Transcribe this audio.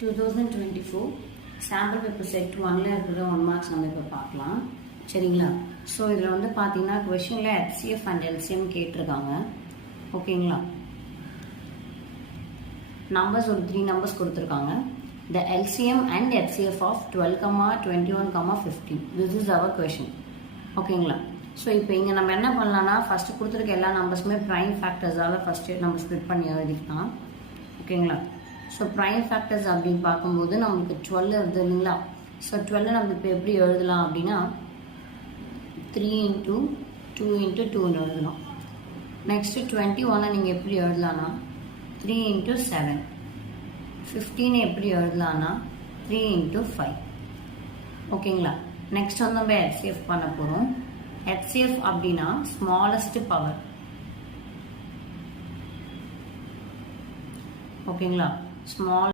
2024 sample paper set 1ல இருக்கிற 1 marks நம்ம இப்போ பார்க்கலாம். சரிங்களா? ஸோ இதில் வந்து பார்த்தீங்கன்னா கொஷனில் HCF அண்ட் LCM கேட்டிருக்காங்க. ஓகேங்களா? நம்பர்ஸ் ஒரு 3 நம்பர்ஸ் கொடுத்துருக்காங்க. The LCM and HCF of 12, 21, 15. This is our question. ஓகேங்களா? ஸோ இப்போ இங்கே நம்ம என்ன பண்ணலாம்னா ஃபஸ்ட்டு கொடுத்துருக்க எல்லா நம்பர்ஸுமே ப்ரைம் ஃபேக்டர்ஸால் ஃபஸ்ட்டு நம்ம ஸ்ப்ளிட் பண்ணி எழுதிக்கலாம். ஓகேங்களா? ஸோ ப்ரைம் ஃபேக்டர்ஸ் அப்படின்னு பார்க்கும்போது நம்மளுக்கு 12 வருது இல்லைங்களா? ஸோ 12 நம்ம இப்போ எப்படி எழுதலாம் அப்படின்னா 3 into 2 into 2ன்னு எழுதலாம். நெக்ஸ்ட்டு 21 நீங்கள் எப்படி எழுதலான்னா 3 into 7. 15 எப்படி எழுதலான்னா 3 into 5. ஓகேங்களா? நெக்ஸ்ட் வந்து நம்ம HCF பண்ண போகிறோம். HCF அப்படின்னா ஸ்மாலஸ்ட் பவர். ஓகேங்களா? ஸ்மால்